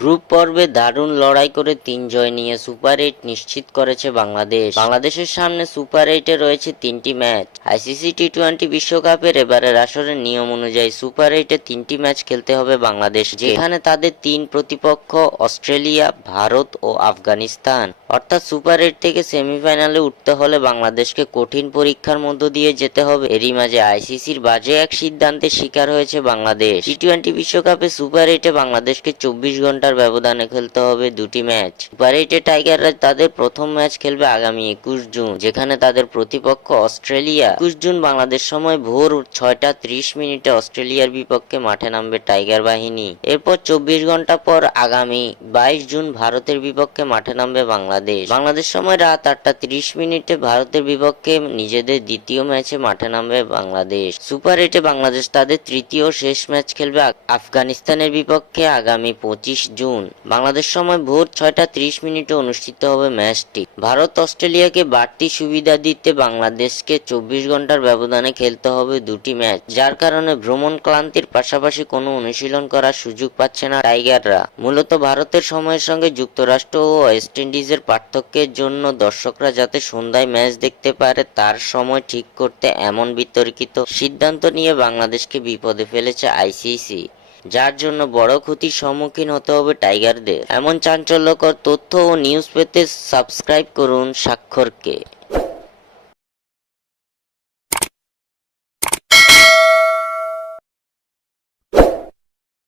Group পর্বে দারুণ লড়াই করে ৩ জয় নিয়ে সুপার ৮ নিশ্চিত করেছে বাংলাদেশ। বাংলাদেশের সামনে সুপার ৮-এ রয়েছে ৩টি ম্যাচ। আইসিসি টি-২০ বিশ্বকাপের এবারের আসরের নিয়ম অনুযায়ী সুপার ৮-এ ৩টি ম্যাচ খেলতে হবে বাংলাদেশ, যেখানে তাদের ৩ প্রতিপক্ষ অস্ট্রেলিয়া, ভারত ও আফগানিস্তান। অর্থাৎ সুপার ৮ থেকে সেমিফাইনালে উঠতে হলে বাংলাদেশকে কঠিন পরীক্ষার মধ্য দিয়ে যেতে হবে। এরই মাঝে আইসিসির বাজে এক সিদ্ধান্তের শিকার হয়েছে বাংলাদেশ। টি-২০ বিশ্বকাপে সুপার ৮-এ বাংলাদেশকে ২৪ ঘন্টার ব্যবধানে খেলতে হবে ২টি ম্যাচ। সুপার ৮-এ টাইগাররা তাদের প্রথম ম্যাচ খেলবে আগামী ২১ জুন, যেখানে তাদের প্রতিপক্ষ অস্ট্রেলিয়া। ২১ জুন বাংলাদেশ সময় ভোর ৬টা ৩০ অস্ট্রেলিয়ার বিপক্ষে মাঠে নামবে টাইগার বাহিনী। এরপর ২৪ ঘন্টা পর আগামী ২২ জুন ভারতের বিপক্ষে মাঠে নামবে বাংলাদেশ সময় রাত ৮টা ৩০ ভারতের বিপক্ষে নিজেদের দ্বিতীয় ম্যাচে মাঠে নামবে বাংলাদেশ। সুপার ৮-এ বাংলাদেশ তাদের তৃতীয় শেষ ম্যাচ খেলবে আফগানিস্তানের বিপক্ষে আগামী ২৫ জুন। বাংলাদেশ সময় ভোর ৬টা ৩০ অনুষ্ঠিত হবে ম্যাচটি। ভারত অস্ট্রেলিয়াকে বাড়তি সুবিধা দিতে বাংলাদেশকে ২৪ ঘন্টার ব্যবধানে খেলতে হবে ২টি ম্যাচ, যার কারণে ভ্রমণ ক্লান্তির পাশাপাশি কোনো অনুশীলন করার সুযোগ পাচ্ছে না টাইগাররা। মূলত ভারতের সময়ের সঙ্গে যুক্তরাষ্ট্র ও ওয়েস্ট ইন্ডিজের পার্থক্যের জন্য দর্শকরা যাতে সন্ধ্যায় ম্যাচ দেখতে পারে তার সময় ঠিক করতে এমন বিতর্কিত সিদ্ধান্ত নিয়ে বাংলাদেশকে বিপদে ফেলেছে আইসিসি, যার জন্য বড় ক্ষতির সম্মুখীন হতে হবে টাইগারদের। এমন চাঞ্চল্যকর তথ্য ও নিউজ পেতে সাবস্ক্রাইব করুন স্বাক্ষরকে।